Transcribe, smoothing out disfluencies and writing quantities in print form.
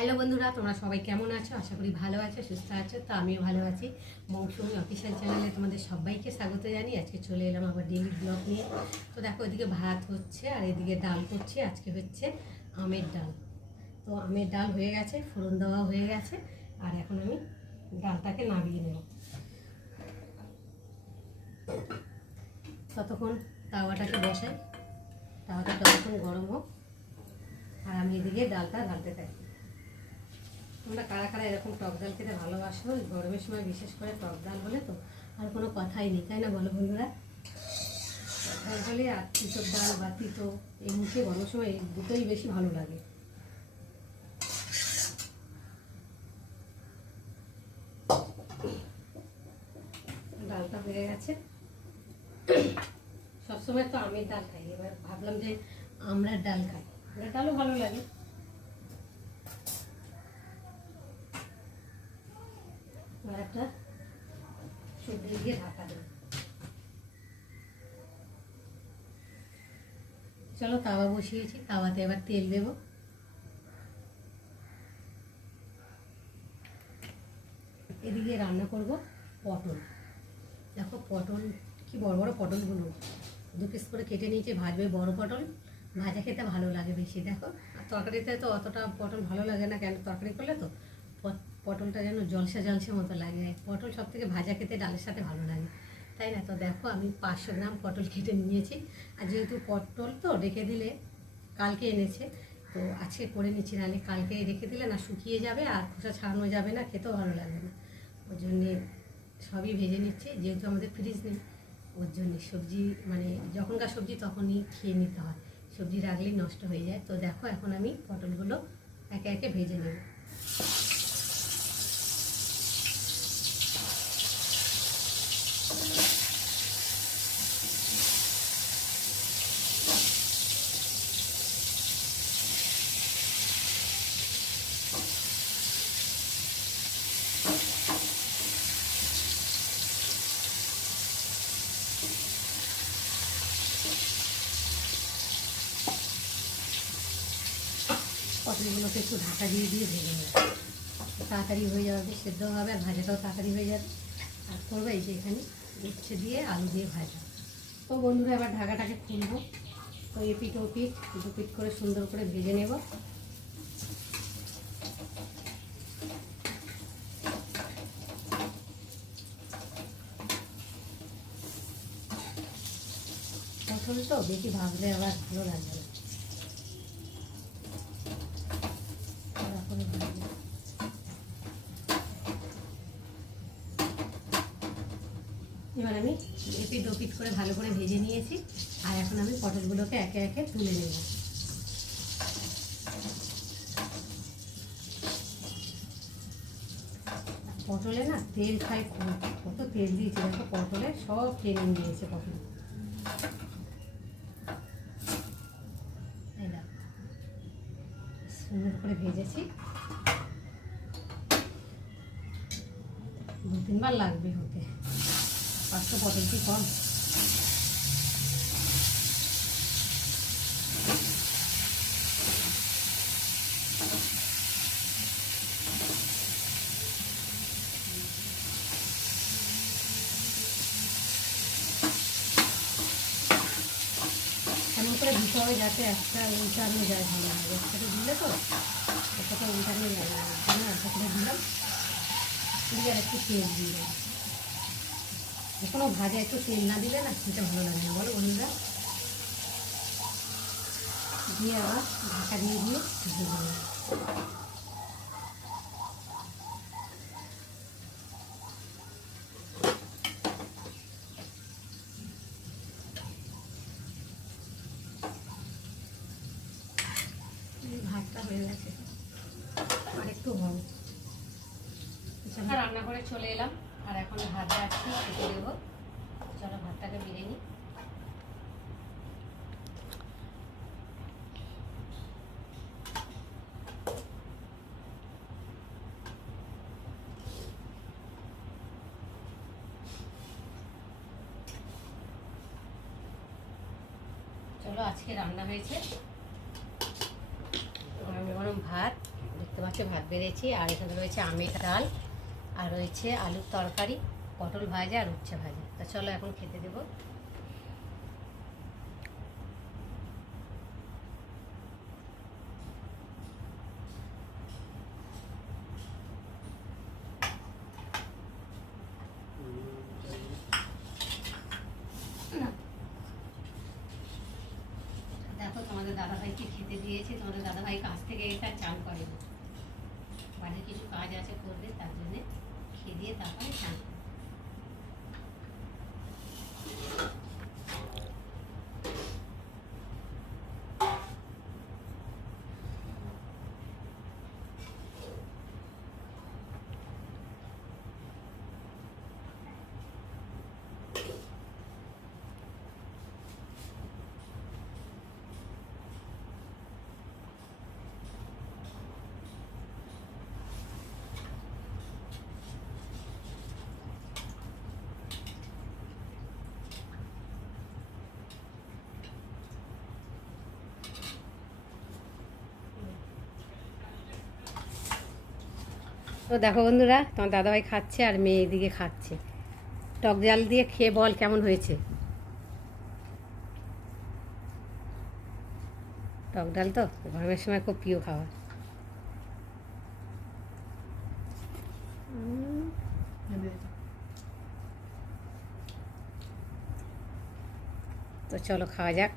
Hello বন্ধুরা, তোমরা সবাই কেমন আছো? আশা করি ভালো আছো, সুস্থ আছো। তো আমিও ভালো আছি। মৌসুমি অফিসিয়াল চ্যানেলে তোমাদের সবাইকে স্বাগত জানিয়ে আজকে চলে এলাম আবার ডেইলি ব্লগ নিয়ে। তো দেখো, এদিকে ভাত হচ্ছে আর এদিকে ডাল করছি। আজকে হচ্ছে আমের ডাল। তো আমের ডাল হয়ে গেছে, ফোড়ন দেওয়া হয়ে গেছে, আর এখন আমি ডালটাকে নামিয়ে নেব। ততক্ষণ তাওয়াটাকে বসাই, তাওয়াটা ততক্ষণ গরম হোক আর আমি এদিকে ডালটা ঢালতে থাকি। তোমরা কারা কারা এরকম টক ডাল খেতে ভালোবাসো? গরমের সময় বিশেষ করে টক ডাল হলে তো আর কোনো কথাই নেই, তাই না বলো বন্ধুরা? টক ডাল হলে আর তিতর ডাল বা তিতো, এই মুখে গরমের সময় এই দুটোই বেশি ভালো লাগে। ডালটা হয়ে গেছে। সবসময় তো আমের ডাল খাই, এবার ভাবলাম যে আমড়ার ডাল খাই। আমড়ার ডালও ভালো লাগে। আর একটা সবজি দিয়ে ঢাকা দেব। চলো, তাওয়া বসিয়েছি, তাওয়াতে এবার তেল দেব। এদিকে রান্না করব পটল। দেখো পটল, কি বড় বড় পটলগুলো, 2 পিস করে কেটে নিয়েছি। ভাজবে বড় পটল, ভাজা খেতে ভালো লাগে বেশি। দেখো, আর তরকারিতে তো অতটা পটল ভালো লাগে না, কেন তরকারি করলে তো পটলটা যেন জলসা জলসা মতো লাগে। পটল সব থেকে ভাজা খেতে ডালের সাথে ভালো লাগে, তাই না? তো দেখো, আমি 500 গ্রাম পটল কেটে নিয়েছি। আর যেহেতু পটল তো রেখে দিলে, কালকে এনেছে তো আজকে করে নিচ্ছি, নাহলে কালকে রেখে দিলে না শুকিয়ে যাবে আর খোসা ছাড়ানো যাবে না, খেতেও ভালো লাগে না। ওই জন্যে সবই ভেজে নিচ্ছে, যেহেতু আমাদের ফ্রিজ নেই। ওর জন্যে সবজি মানে যখনকার সবজি তখনই খেয়ে নিতে হয়, সবজি রাখলেই নষ্ট হয়ে যায়। তো দেখো, এখন আমি পটলগুলো একে একে ভেজে নেব। পটলগুলোকে একটু ঢাকা দিয়ে দিয়ে ভেজে নেব, তাড়াতাড়ি হয়ে যাবে, সেদ্ধ হবে আর ভাজাটাও তাড়াতাড়ি হয়ে যাবে। আর করবো এই যে এখানে উচ্ছে দিয়ে আলু দিয়ে ভাজা। তো বন্ধুরা, এবার ঢাকাটাকে খুলবো। তো এপিট ওপিট দুপিট করে সুন্দর করে ভেজে নেব। পটল তো বেশি ভাজলে আবার ভালো লাগবে না। এবার আমি এপিট ওপিট করে ভালো করে ভেজে নিয়েছি, আর এখন আমি পটলগুলোকে একে একে তুলে নেব। পটলে না তেল খাই খুব, কত তেল দিয়েছে দেখো, পটলে সব টেনে নিয়েছে পটল। এই দেখো, সুন্দর করে ভেজেছি। 2-3 বার লাগবে হতে, 500 পটল কি কম? এমন করে দিতে হবে যাতে একটা উল্টানো যায় ভালোভাবে। একসাথে দিলে তো একটা উল্টানো যায় না, একটা করে দিলাম। দিয়ে আর একটু তেল দিয়ে দেবো। যে কোনো ভাজা একটু তেল না দিলে না খেতে ভালো লাগে না, বলো বন্ধুরা? দিয়ে আবার ঢাকা দিয়ে দিয়ে ভেজে নেব। ভাতটা হয়ে গেছে, আর একটু হবে। রান্না করে চলে এলাম, আর এখন ভাত যাচ্ছি খেতে দেবো। চলো ভাতটাকে বেড়ে নিই। চলো, আজকে রান্না হয়েছে গরম গরম ভাত, দেখতে মাছে ভাত বেড়েছি, আর এখানে রয়েছে আমের ডাল, আর রয়েছে আলুর তরকারি, পটল ভাজা আর উচ্ছে ভাজা। তা চলো এখন খেতে দেবো। দেখো তোমাদের দাদাভাইকে খেতে দিয়েছি, তোমাদের দাদাভাই কাছ থেকে এটা চান করে না, বাড়ির কিছু কাজ আছে করবে, তার জন্যে খেয়ে দিয়ে তারপরে চান করবে। তো দেখো বন্ধুরা, তোমার দাদাভাই খাচ্ছে আর মেয়ে এদিকে খাচ্ছে। টক জাল দিয়ে খেয়ে বল কেমন হয়েছে। টক ডাল তো গরমের সময় খুব প্রিয় খাবার। তো চলো খাওয়া যাক।